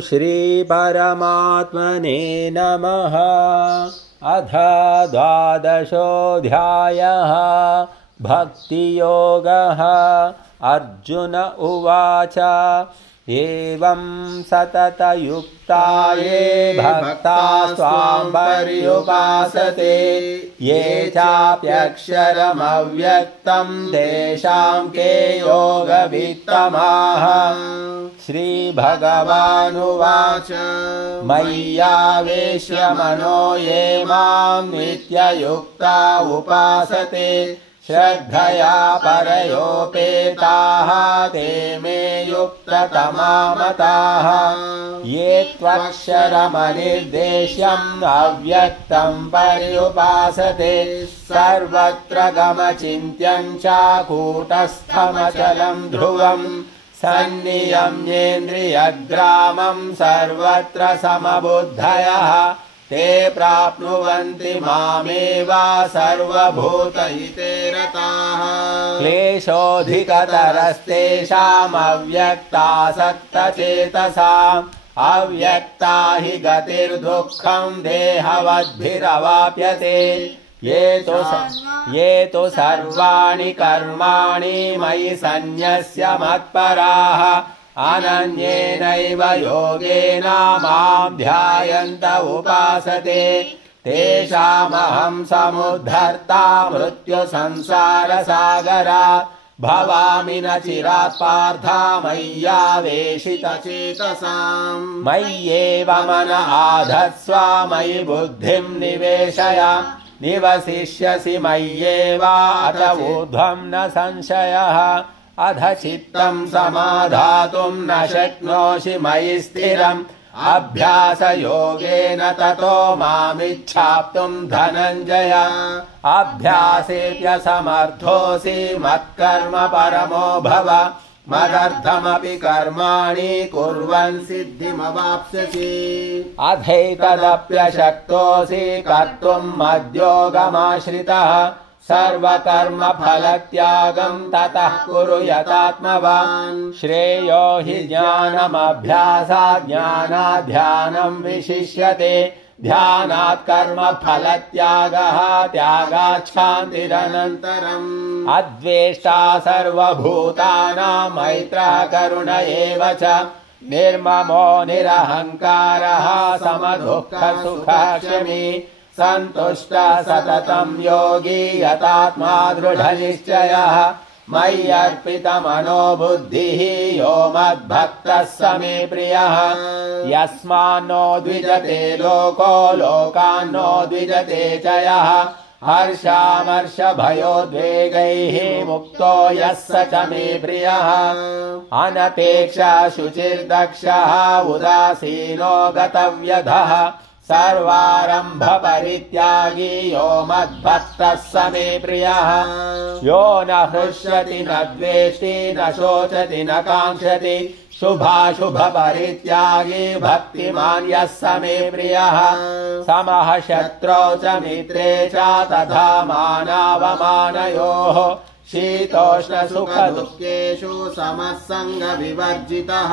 श्रीपरमात्मने नमः। अथ द्वादशोऽध्यायः भक्तियोगः। अर्जुन उवाच एवं सततयुक्ता ये भक्ताः स्वां पर्युपासते ये चाप्यक्षरमव्यक्तं तेषां के योगवित्तमाः। श्रीभगवानुवाच मय्यावेश्य मनो ये मां नित्ययुक्ता उपासते श्रद्धया परयोपेताः ते मे युक्ततमा मताः। ये त्वक्षरमनिर्देश्यम् अव्यक्तं पर्युपासते सर्वत्र गमचिन्त्यं च कूटस्थमचलं ध्रुवम् सन्नियम्येन्द्रियग्रामं सर्वत्र समबुद्धयः ते प्राप्नुवन्ति मामेव सर्वभूतहिते रताः। क्लेशोऽधिकतरस्तेषामव्यक्तासक्तचेतसाम् अव्यक्ता हि गतिर्दुःखं देहवद्भिरवाप्यते। ये तु सर्वाणि कर्माणि मयि सन्न्यस्य मत्पराः अनन्येनैव योगेन मां ध्यायन्त उपासते तेषामहं समुद्धर्ता मृत्युसंसारसागरात् भवामि न चिरात् पार्थ मय्यावेशितचेतसाम्। मय्येव मन आधत्स्व मयि बुद्धिं निवेशय निवसिष्यसि मय्येव अत ऊर्ध्वं न संशयः। अध चित्तं समाधातुं न शक्नोषि मयि स्थिरम् अभ्यासयोगेन ततो मामिच्छाप्तुं धनञ्जय। अभ्यासेऽप्यसमर्थोऽसि मत्कर्म परमो भव मदर्थमपि कर्माणि कुर्वन् सिद्धिमवाप्स्यसि। अथैतदप्यशक्तोऽसि कर्तुं मद्योगमाश्रितः सर्वकर्म फलत्यागं ततः कुरु यतात्मवान्। श्रेयो हि ज्ञानमभ्यासात् ज्ञानात् ध्यानं विशिष्यते ध्यानात् कर्म फलत्यागः त्यागात् शान्तिरनन्तरम्। अद्वेष्टा सर्वभूतानां मैत्रः करुण एव च निर्ममो निरहङ्कारः समदुःखसुखः क्षमी सन्तुष्टः सततं योगी यतात्मा दृढनिश्चयः। मय्यर्पितमनो बुद्धिः यो मद्भक्तः स मे प्रियः। यस्मान्नो द्विजते लोको लोकान्नो द्विजते च यः हर्षामर्षभयोद्वेगैः मुक्तो यः स च मे प्रियः। अनपेक्षः शुचिर्दक्षः उदासीनो गतव्यधः सर्वारंभ परित्यागी यो मद्भक्तः स मे प्रियः। यो न हृष्यति न द्वेष्टि न शोचति न काङ्क्षति शुभाशुभ परित्यागी भक्तिमान् यः स मे प्रियः। समः शत्रौ च मित्रे च तथा मानावमानयोः शीतोष्ण सुख दुःखेषु समः संग विवर्जितः।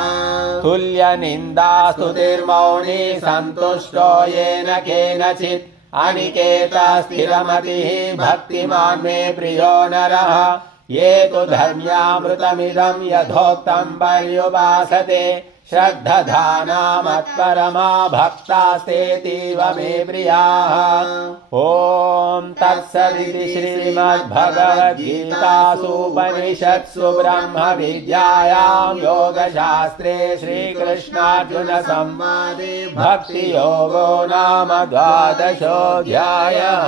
तुल्य निन्दा स्तुतिर्मौनी सन्तुष्टो येन केनचित् अनिकेतः स्थिरमतिः भक्तिमान् मे प्रियो नरः। ये तु धर्म्यामृतमिदं यथोक्तं पर्युपासते श्रद्धधाना मत्परमा भक्तास्तेतीव मे प्रियाः। ॐ तत्सदिति श्रीमद्भगवद्गीतासूपनिषत्सु ब्रह्मविद्यायां योगशास्त्रे श्रीकृष्णार्जुन संवादे भक्तियोगो नाम द्वादशोऽध्यायः।